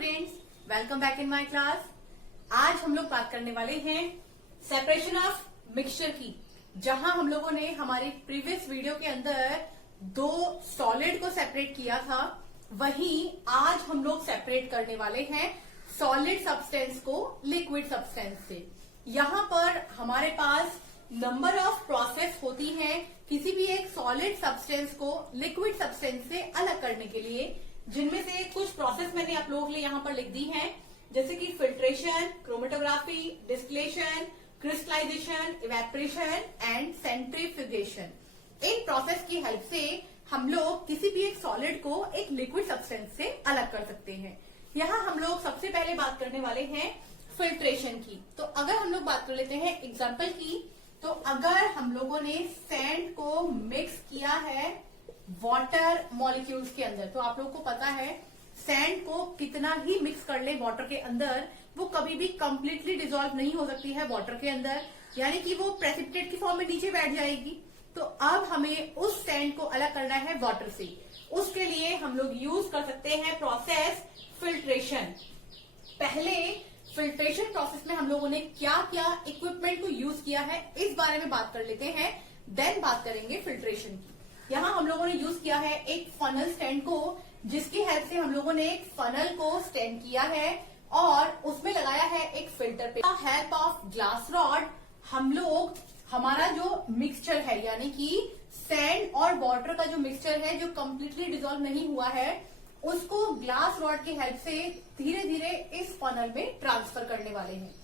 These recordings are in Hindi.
Students, welcome back in my class. आज हम लोग बात करने वाले हैं सेपरेशन ऑफ मिक्सचर की। जहां हम लोगों ने हमारी प्रीवियस वीडियो के अंदर दो सॉलिड को सेपरेट किया था, वहीं आज हम लोग सेपरेट करने वाले हैं सॉलिड सब्सटेंस को लिक्विड सब्सटेंस से। यहाँ पर हमारे पास नंबर ऑफ प्रोसेस होती है किसी भी एक सॉलिड सब्सटेंस को लिक्विड सब्सटेंस से अलग करने के लिए, जिनमें से कुछ प्रोसेस मैंने आप लोगों के लिए यहाँ पर लिख दी हैं, जैसे कि filtration, chromatography, distillation, crystallisation, evaporation and centrifugation. इन प्रोसेस की हेल्प से हम लोग किसी भी एक सॉलिड को एक लिक्विड सब्सटेंस से अलग कर सकते हैं। यहाँ हम लोग सबसे पहले बात करने वाले हैं फिल्ट्रेशन की। तो अगर हम लोग बात कर लेते हैं एग्जाम्पल की, तो अगर हम लोगों ने सैंड को मिक्स किया है वाटर मॉलिक्यूल्स के अंदर, तो आप लोगों को पता है सैंड को कितना ही मिक्स कर ले वाटर के अंदर, वो कभी भी कंप्लीटली डिसॉल्व नहीं हो सकती है वाटर के अंदर, यानी कि वो प्रेसिपिटेट की फॉर्म में नीचे बैठ जाएगी। तो अब हमें उस सैंड को अलग करना है वाटर से। उसके लिए हम लोग यूज कर सकते हैं प्रोसेस फिल्ट्रेशन। पहले फिल्ट्रेशन प्रोसेस में हम लोगों ने क्या क्या इक्विपमेंट को यूज किया है इस बारे में बात कर लेते हैं, देन बात करेंगे फिल्ट्रेशन की। यहाँ हम लोगों ने यूज किया है एक फनल स्टैंड को, जिसकी हेल्प से हम लोगों ने एक फनल को स्टैंड किया है और उसमें लगाया है एक फिल्टर पे। हेल्प ऑफ ग्लास रॉड हम लोग हमारा जो मिक्सचर है, यानी कि सैंड और वाटर का जो मिक्सचर है जो कम्प्लीटली डिसॉल्व नहीं हुआ है, उसको ग्लास रॉड की हेल्प से धीरे धीरे इस फनल में ट्रांसफर करने वाले हैं।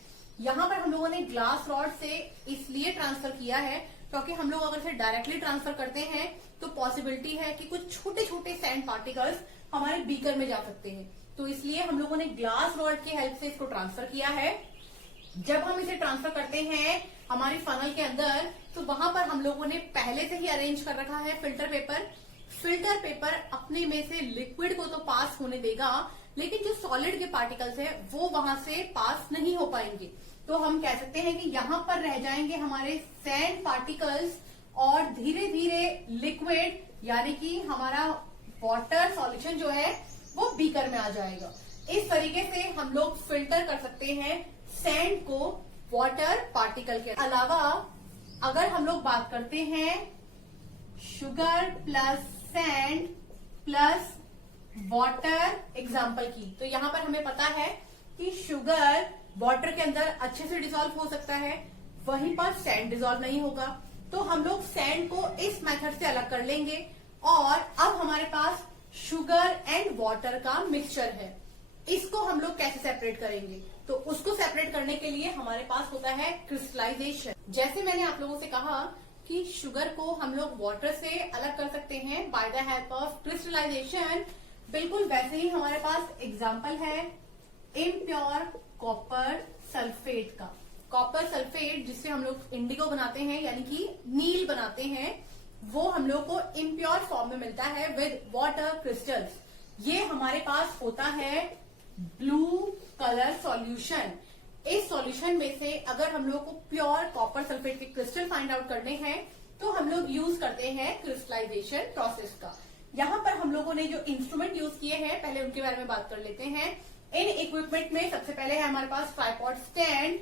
यहाँ पर हम लोगों ने ग्लास रॉड से इसलिए ट्रांसफर किया है क्योंकि हम लोग अगर से डायरेक्टली ट्रांसफर करते हैं तो पॉसिबिलिटी है कि कुछ छोटे छोटे सैंड पार्टिकल्स हमारे बीकर में जा सकते हैं। तो इसलिए हम लोगों ने ग्लास रॉड की हेल्प से इसको ट्रांसफर किया है। जब हम इसे ट्रांसफर करते हैं हमारी फनल के अंदर, तो वहां पर हम लोगों ने पहले से ही अरेंज कर रखा है फिल्टर पेपर। फिल्टर पेपर अपने में से लिक्विड को तो पास होने देगा, लेकिन जो सॉलिड के पार्टिकल्स है वो वहां से पास नहीं हो पाएंगे। तो हम कह सकते हैं कि यहाँ पर रह जाएंगे हमारे सैंड पार्टिकल्स और धीरे धीरे लिक्विड यानी कि हमारा वाटर सॉल्यूशन जो है वो बीकर में आ जाएगा। इस तरीके से हम लोग फिल्टर कर सकते हैं सैंड को वाटर पार्टिकल के अलावा। अगर हम लोग बात करते हैं sugar plus sand plus water example की, तो यहाँ पर हमें पता है कि शुगर वाटर के अंदर अच्छे से डिसॉल्व हो सकता है, वहीं पर सैंड डिसॉल्व नहीं होगा। तो हम लोग सैंड को इस मेथड से अलग कर लेंगे और अब हमारे पास शुगर एंड वाटर का मिक्सचर है। इसको हम लोग कैसे सेपरेट करेंगे? तो उसको सेपरेट करने के लिए हमारे पास होता है क्रिस्टलाइजेशन। जैसे मैंने आप लोगों से कहा कि शुगर को हम लोग वाटर से अलग कर सकते हैं by the help of crystallisation, बिल्कुल वैसे ही हमारे पास एग्जाम्पल है इम्प्योर कॉपर सल्फेट का। कॉपर सल्फेट जिससे हम लोग इंडिगो बनाते हैं यानी कि नील बनाते हैं, वो हम लोग को इम्प्योर फॉर्म में मिलता है विद वाटर क्रिस्टल्स। ये हमारे पास होता है ब्लू कलर सॉल्यूशन। इस सॉल्यूशन में से अगर हम लोग को प्योर कॉपर सल्फेट के क्रिस्टल फाइंड आउट करने हैं तो हम लोग यूज करते हैं क्रिस्टलाइजेशन प्रोसेस का। यहाँ पर हम लोगों ने जो इंस्ट्रूमेंट यूज किए हैं पहले उनके बारे में बात कर लेते हैं। इन इक्विपमेंट में सबसे पहले है हमारे पास ट्राइपॉड स्टैंड,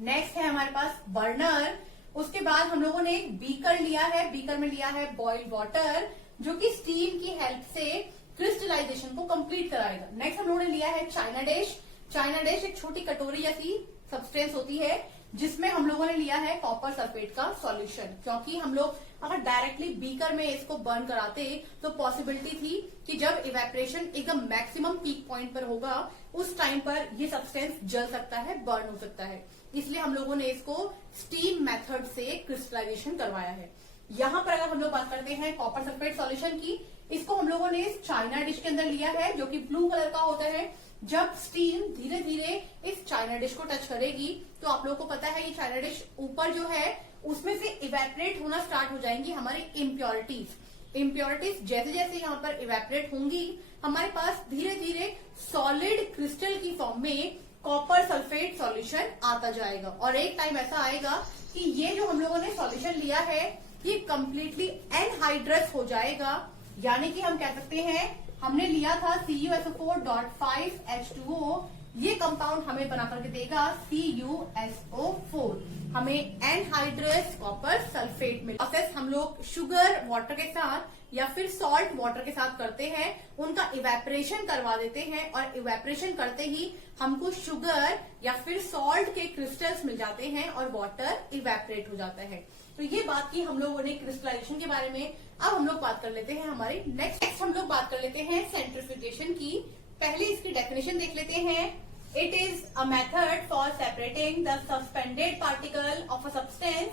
नेक्स्ट है हमारे पास बर्नर, उसके बाद हम लोगों ने एक बीकर लिया है, बीकर में लिया है बॉइल्ड वाटर जो कि स्टीम की हेल्प से क्रिस्टलाइजेशन को कंप्लीट कराएगा। नेक्स्ट हम लोगों ने लिया है चाइना डिश। चाइना डिश एक छोटी कटोरी जैसी सब्सटेंस होती है जिसमें हम लोगों ने लिया है कॉपर सल्फेट का सॉल्यूशन, क्योंकि हम लोग अगर डायरेक्टली बीकर में इसको बर्न कराते तो पॉसिबिलिटी थी कि जब इवेपोरेशन एकदम मैक्सिमम पीक पॉइंट पर होगा उस टाइम पर ये सब्सटेंस जल सकता है, बर्न हो सकता है। इसलिए हम लोगों ने इसको स्टीम मेथड से क्रिस्टलाइजेशन करवाया है। यहाँ पर अगर हम लोग बात करते हैं कॉपर सल्फेट सॉल्यूशन की, इसको हम लोगों ने इस चाइना डिश के अंदर लिया है जो कि ब्लू कलर का होता है। जब स्टीम धीरे धीरे इस चाइना डिश को टच करेगी तो आप लोगों को पता है ये चाइना डिश ऊपर जो है उसमें से इवेपोरेट होना स्टार्ट हो जाएंगी हमारी इम्प्योरिटीज जैसे जैसे यहाँ पर इवेपोरेट होंगी हमारे पास धीरे धीरे सॉलिड क्रिस्टल की फॉर्म में कॉपर सल्फेट सॉल्यूशन आता जाएगा। और एक टाइम ऐसा आएगा कि ये जो हम लोगों ने सॉल्यूशन लिया है ये कम्प्लीटली एनहाइड्रस हो जाएगा, यानी कि हम कह सकते हैं हमने लिया था CuSO4.5H2O, ये कंपाउंड हमें बना करके देगा CuSO4, हमें एनहाइड्रस कॉपर सल्फेट मिला। प्रोसेस हम लोग शुगर वाटर के साथ या फिर सॉल्ट वाटर के साथ करते हैं, उनका इवेपरेशन करवा देते हैं और इवेपरेशन करते ही हमको शुगर या फिर सॉल्ट के क्रिस्टल्स मिल जाते हैं और वाटर इवेपरेट हो जाता है। तो ये बात की हम लोगों ने क्रिस्टलाइजेशन के बारे में। अब हम लोग बात कर लेते हैं हमारी नेक्स्ट हम लोग बात कर लेते हैं सेंट्रिफ्यूगेशन की। पहले इसकी डेफिनेशन देख लेते हैं। It is a method for separating the suspended particle of a substance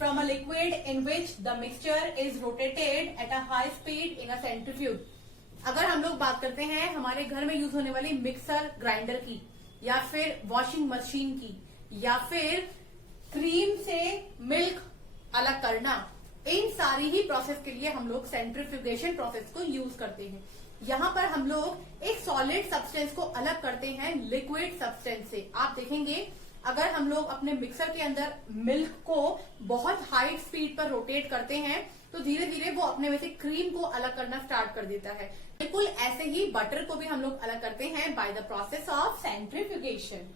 from a liquid in which the mixture is rotated at a high speed in a centrifuge। अगर हम लोग बात करते हैं हमारे घर में यूज होने वाली मिक्सर ग्राइंडर की या फिर वॉशिंग मशीन की या फिर क्रीम से मिल्क अलग करना, इन सारी ही प्रोसेस के लिए हम लोग सेंट्रिफ्यूगेशन प्रोसेस को यूज करते हैं। यहाँ पर हम लोग एक सॉलिड सब्सटेंस को अलग करते हैं लिक्विड सब्सटेंस से। आप देखेंगे अगर हम लोग अपने मिक्सर के अंदर मिल्क को बहुत हाई स्पीड पर रोटेट करते हैं तो धीरे धीरे वो अपने में से क्रीम को अलग करना स्टार्ट कर देता है। बिल्कुल ऐसे ही बटर को भी हम लोग अलग करते हैं by the process of centrifugation.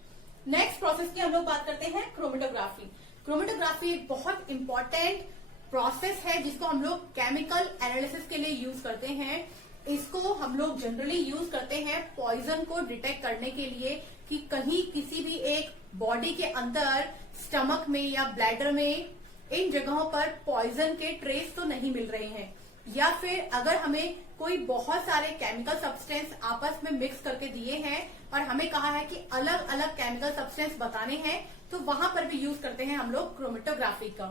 Next process की हम लोग बात करते हैं क्रोमेटोग्राफी। क्रोमेटोग्राफी एक बहुत इंपॉर्टेंट प्रोसेस है जिसको हम लोग केमिकल एनालिसिस के लिए यूज करते हैं। इसको हम लोग जनरली यूज करते हैं पॉइजन को डिटेक्ट करने के लिए कि कहीं किसी भी एक बॉडी के अंदर स्टमक में या ब्लैडर में इन जगहों पर पॉइजन के ट्रेस तो नहीं मिल रहे हैं, या फिर अगर हमें कोई बहुत सारे केमिकल सब्सटेंस आपस में मिक्स करके दिए हैं और हमें कहा है कि अलग अलग केमिकल सब्सटेंस बताने हैं, तो वहां पर भी यूज करते हैं हम लोग क्रोमेटोग्राफी का।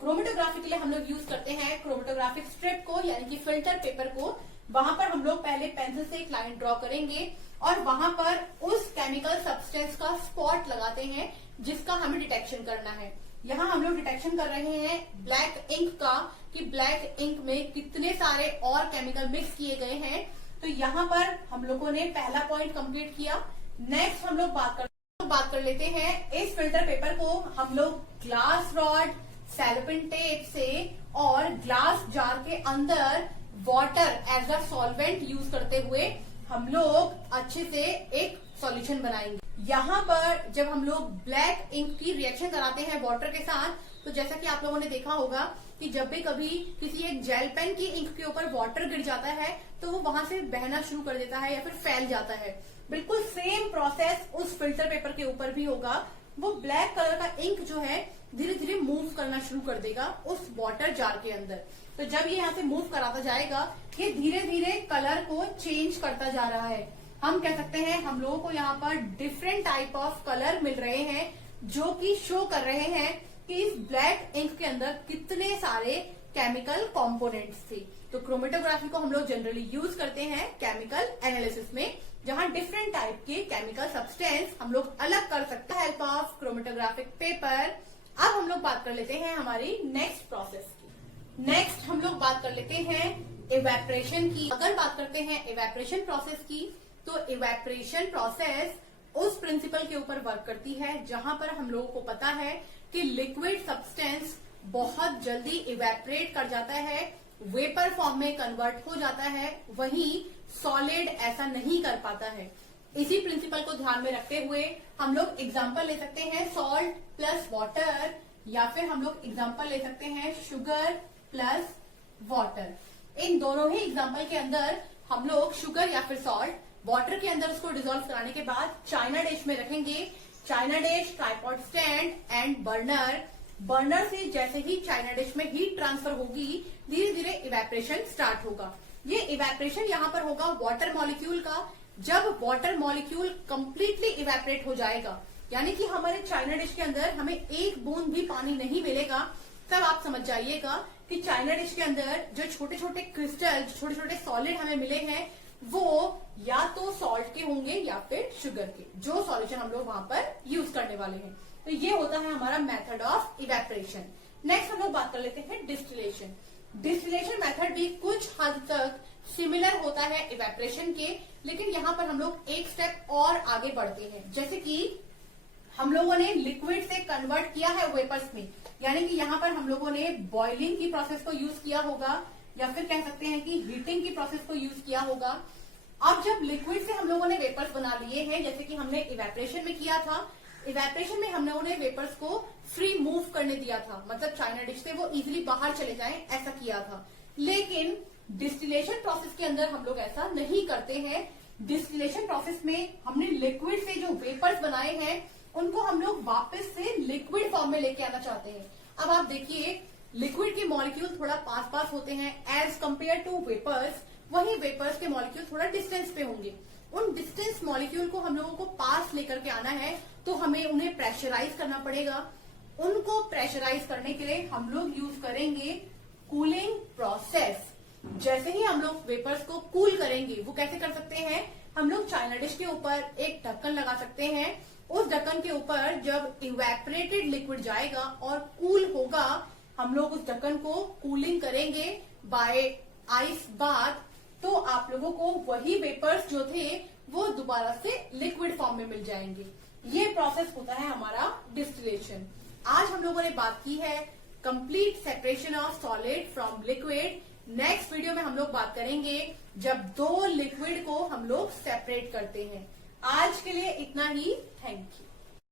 क्रोमेटोग्राफी के लिए हम लोग यूज करते हैं क्रोमेटोग्राफिक स्ट्रिप को, यानी कि फिल्टर पेपर को। वहां पर हम लोग पहले पेंसिल से एक लाइन ड्रॉ करेंगे और वहां पर उस केमिकल सब्सटेंस का स्पॉट लगाते हैं जिसका हमें डिटेक्शन करना है। यहाँ हम लोग डिटेक्शन कर रहे हैं ब्लैक इंक का, कि ब्लैक इंक में कितने सारे और केमिकल मिक्स किए गए हैं। तो यहाँ पर हम लोगों ने पहला पॉइंट कंप्लीट किया। नेक्स्ट हम लोग बात कर लेते हैं इस फिल्टर पेपर को हम लोग ग्लास रॉड, सेलोपिन टेप से और ग्लास जार के अंदर water as a solvent use करते हुए हम लोग अच्छे से एक सॉल्यूशन बनाएंगे। यहाँ पर जब हम लोग ब्लैक इंक की रिएक्शन कराते हैं वाटर के साथ, तो जैसा कि आप लोगों ने देखा होगा कि जब भी कभी किसी एक जेल पेन की इंक के ऊपर वाटर गिर जाता है तो वो वहां से बहना शुरू कर देता है या फिर फैल जाता है। बिल्कुल सेम प्रोसेस उस फिल्टर पेपर के ऊपर भी होगा। वो ब्लैक कलर का इंक जो है धीरे धीरे मूव करना शुरू कर देगा उस वाटर जार के अंदर। तो जब ये यहाँ से मूव कराता जाएगा, ये धीरे धीरे कलर को चेंज करता जा रहा है। हम कह सकते हैं हम लोगों को यहाँ पर डिफरेंट टाइप ऑफ कलर मिल रहे हैं जो कि शो कर रहे हैं कि इस ब्लैक इंक के अंदर कितने सारे केमिकल कंपोनेंट्स थे। तो क्रोमेटोग्राफी को हम लोग जनरली यूज करते हैं केमिकल एनालिसिस में, जहां डिफरेंट टाइप के केमिकल सब्सटेंस हम लोग अलग कर सकते हैं हेल्प ऑफ क्रोमेटोग्राफिक पेपर। अब हम लोग बात कर लेते हैं हमारी नेक्स्ट प्रोसेस की। नेक्स्ट हम लोग बात कर लेते हैं इवेपरेशन की। अगर बात करते हैं इवेपरेशन प्रोसेस की, तो इवेपरेशन प्रोसेस उस प्रिंसिपल के ऊपर वर्क करती है जहां पर हम लोगों को पता है कि लिक्विड सब्सटेंस बहुत जल्दी इवेपरेट कर जाता है, वेपर फॉर्म में कन्वर्ट हो जाता है, वहीं सॉलिड ऐसा नहीं कर पाता है। इसी प्रिंसिपल को ध्यान में रखते हुए हम लोग एग्जाम्पल ले सकते हैं सॉल्ट प्लस वाटर, या फिर हम लोग एग्जाम्पल ले सकते हैं शुगर प्लस वाटर। इन दोनों ही एग्जाम्पल के अंदर हम लोग शुगर या फिर सॉल्ट वाटर के अंदर उसको डिसॉल्व कराने के बाद चाइना डिश में रखेंगे। China dish, tripod stand and burner. Burner से जैसे ही चाइना डिश में हीट ट्रांसफर होगी, धीरे धीरे इवेपरेशन स्टार्ट होगा। ये इवेपरेशन यहाँ पर होगा वाटर मॉलिक्यूल का। जब वाटर मॉलिक्यूल कंप्लीटली इवेपरेट हो जाएगा, यानी कि हमारे चाइना डिश के अंदर हमें एक बूंद भी पानी नहीं मिलेगा, तब आप समझ जाइएगा कि चाइना डिश के अंदर जो छोटे छोटे क्रिस्टल, छोटे छोटे सॉलिड हमें मिले हैं, वो या तो सॉल्ट के होंगे या फिर शुगर के, जो सॉल्यूशन हम लोग वहां पर यूज करने वाले हैं। तो ये होता है हमारा मेथड ऑफ इवेपरेशन। नेक्स्ट हम लोग बात कर लेते हैं डिस्टिलेशन। डिस्टिलेशन मेथड भी कुछ हद तक सिमिलर होता है इवेपरेशन के, लेकिन यहाँ पर हम लोग एक स्टेप और आगे बढ़ते हैं। जैसे कि हम लोगों ने लिक्विड से कन्वर्ट किया है वेपर्स में, यानी कि यहाँ पर हम लोगों ने बॉइलिंग की प्रोसेस को यूज किया होगा, या फिर कह सकते हैं कि हीटिंग की प्रोसेस को यूज किया होगा। अब जब लिक्विड से हम लोगों ने वेपर्स बना लिए हैं, जैसे कि हमने इवेपोरेशन में किया था, इवेपोरेशन में हम लोगों ने वेपर्स को फ्री मूव करने दिया था, मतलब चाइना डिश से वो इजीली बाहर चले जाएं, ऐसा किया था। लेकिन डिस्टिलेशन प्रोसेस के अंदर हम लोग ऐसा नहीं करते हैं। डिस्टिलेशन प्रोसेस में हमने लिक्विड से जो वेपर्स बनाए हैं उनको हम लोग वापस से लिक्विड फॉर्म में लेके आना चाहते हैं। अब आप देखिए, लिक्विड के मॉलिक्यूल थोड़ा पास पास होते हैं एज कंपेयर टू वेपर्स, वही वेपर्स के मॉलिक्यूल थोड़ा डिस्टेंस पे होंगे। उन डिस्टेंस मॉलिक्यूल को हम लोगों को पास लेकर के आना है, तो हमें उन्हें प्रेशराइज करना पड़ेगा। उनको प्रेशराइज करने के लिए हम लोग यूज करेंगे कूलिंग प्रोसेस। जैसे ही हम लोग वेपर्स को कूल करेंगे, वो कैसे कर सकते हैं, हम लोग चाइना डिश के ऊपर एक ढक्कन लगा सकते हैं। उस ढक्कन के ऊपर जब इवेपोरेटेड लिक्विड जाएगा और कूल होगा, हम लोग उस ढक्कन को कूलिंग करेंगे बाय आइस बाथ, तो आप लोगों को वही वेपर्स जो थे वो दोबारा से लिक्विड फॉर्म में मिल जाएंगे। ये प्रोसेस होता है हमारा डिस्टिलेशन। आज हम लोगों ने बात की है complete separation of solid from liquid. Next video में हम लोग बात करेंगे जब दो लिक्विड को हम लोग सेपरेट करते हैं। आज के लिए इतना ही, थैंक यू।